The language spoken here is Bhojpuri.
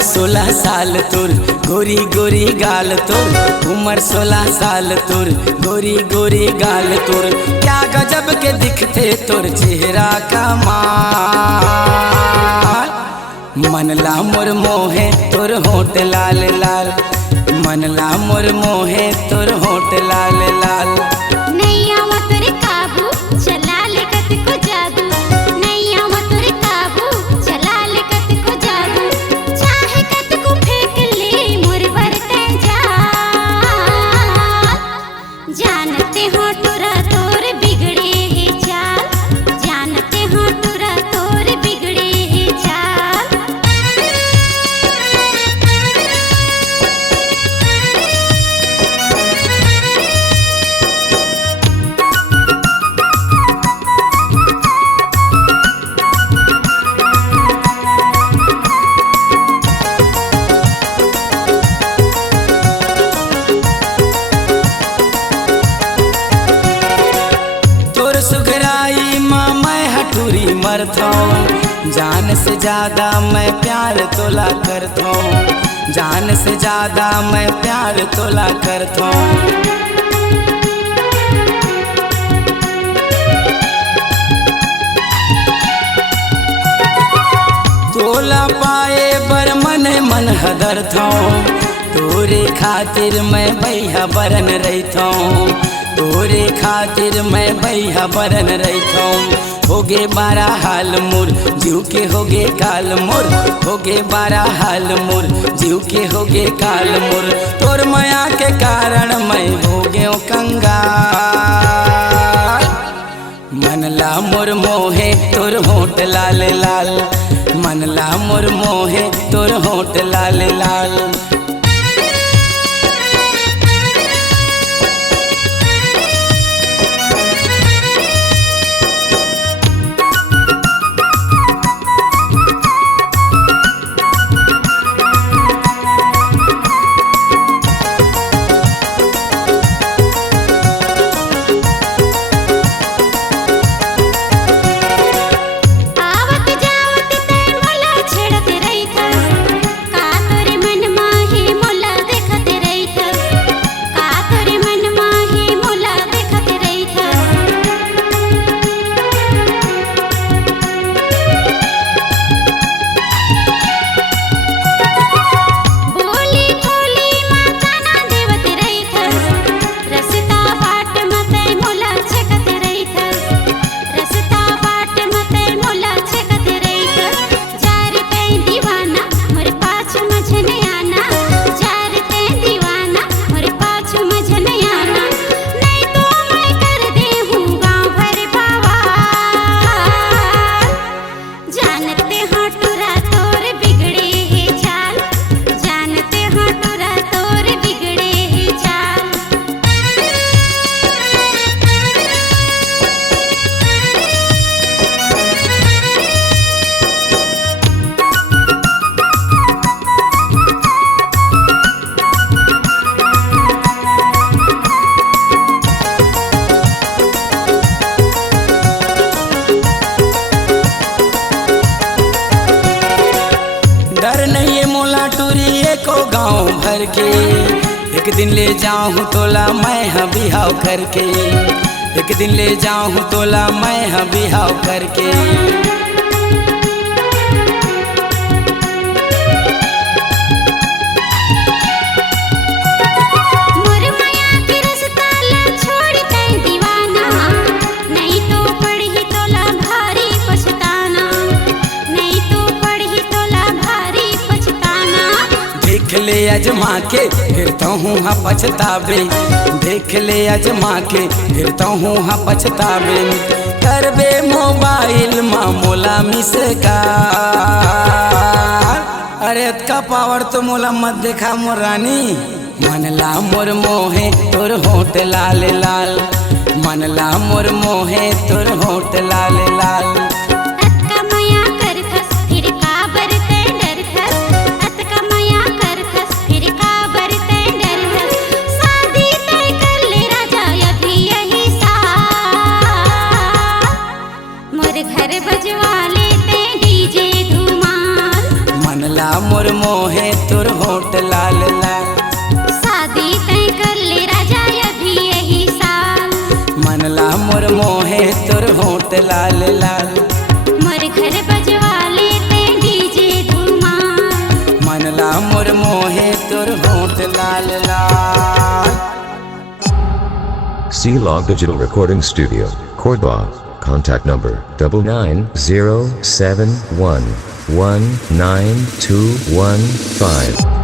16 साल तुर गोरी गोरी गाल तुर, उम्र 16 साल तुर गोरी गोरी गाल तुर, क्या गजब के दिखते तुर चेहरा का माल। मनला मोर मोहे तुर होठ लाल लाल, मनला मोर मोहे तुर होठ लाल लाल। नैया मत रे काबू चला ले कत को जादू, नैया मत रे काबू चला ले कत को जादू, चाहे कत को फेंक ले मोर बरते जा। जानते हो टुरा तोर बिगड़े है चाल, जानते हो टुरा तोर बिगड़े है चाल। सुगराई माँ मैं हटूरी मरता हूँ, जान से ज्यादा मैं प्यार तोला करता हूँ, जान से ज्यादा मैं प्यार तोला करता हूँ। तोला पाए बर मन मन हदरता हूँ, तोरे खातिर मैं बैहा बरन रहता हूँ, तोरे खातिर मैं बैहा बरन रहता हूँ। होगे बारा हाल मोर जीव के होगे काल मोर, होगे बारा हाल मोर जीव के होगे काल मोर, तोर माया के कारण मैं हो गयो कंगाल। मनला मोर मोहे तोर होठ लाल लाल, मनला मोर मोहे तोर होठ लाल लाल। को गाँव भर के एक दिन ले जाऊँ तोला मैं हाँ बिहाव करके, एक दिन ले जाऊँ तोला मैं हाँ बिहाव करके। देख ले अजमा के फिरता हूँ हाँ पछतावे, देख ले अजमा के फिरता हूँ हाँ पछतावे, करबे मोबाइल मामूला मिस का। अरे का पावर तो मोला मत देखा मोरानी, मनला मोर मोहे तोर होठ लाल लाल, मनला मोर मोहे तोर होठ लाल लाल। घर बजवा लेते डीजे धुमाल, मनला मोर मोहे लाल लाल। मोर घर बजवा लेते डीजे धुमार। मनला मोर मोहे तोर होंठ लाल लाल। C-Log Digital Recording Studio, Cordoba. Contact number 9907119215.